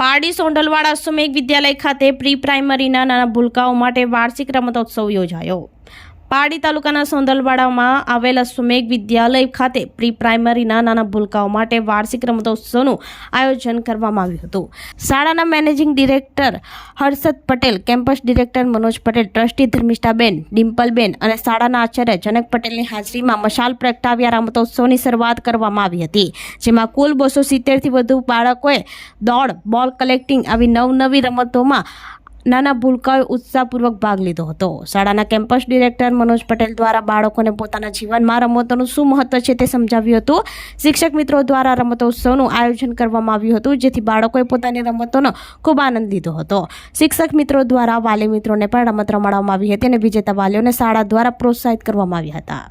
પારડી સોંડલવાડા અશ્વમેઘ વિદ્યાલય ખાતે પ્રી પ્રાઇમરીના નાના ભૂલકાઓ માટે વાર્ષિક રમતોત્સવ યોજાયો। પારડી તાલુકાના સોંડલવાડામાં આવેલ અશ્વમેઘ વિદ્યાલય ખાતે પ્રી પ્રાઇમરીના નાના ભૂલકાઓ માટે વાર્ષિક રમતોત્સવનું આયોજન કરવામાં આવ્યું હતું। શાળાના managing director Harshad Patel, campus director Manoj Patel, trustee ધર્મિષ્ઠાબેન, ડિમ્પલબેન અને શાળાના આચાર્ય જનક પટેલની હાજરીમાં મશાલ પ્રગટાવ્યા રમતોત્સવની શરૂઆત કરવામાં આવી હતી, જેમાં કુલ 270થી વધુ બાળકોએ દોડ, બોલ કલેક્ટિંગ આવી નવનવી રમતોમાં નાના ભૂલકાઓએ ઉત્સાહપૂર્વક ભાગ લીધો હતો। શાળાના કેમ્પસ ડિરેક્ટર મનોજ પટેલ દ્વારા બાળકોને પોતાના જીવનમાં રમતોનું શું મહત્વ છે તે સમજાવ્યું હતું। શિક્ષક મિત્રો દ્વારા રમતોત્સવનું આયોજન કરવામાં આવ્યું હતું, જેથી બાળકોએ પોતાની રમતોનો ખૂબ આનંદ લીધો હતો। શિક્ષક મિત્રો દ્વારા વાલી મિત્રોને પણ રમત રમાડવામાં આવી હતી અને વિજેતા વાલીઓને શાળા દ્વારા પ્રોત્સાહિત કરવામાં આવ્યા હતા।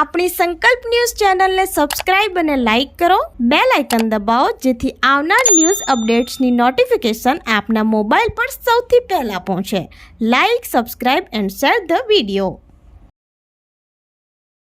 આપણી સંકલ્પ ન્યૂઝ ચેનલને સબસ્ક્રાઇબ અને લાઇક કરો, બેલ આઇકન દબાવો, જેથી આવનાર ન્યૂઝ અપડેટ્સની નોટિફિકેશન આપના મોબાઈલ પર સૌથી પહેલા પહોંચે। Like, subscribe and share the video.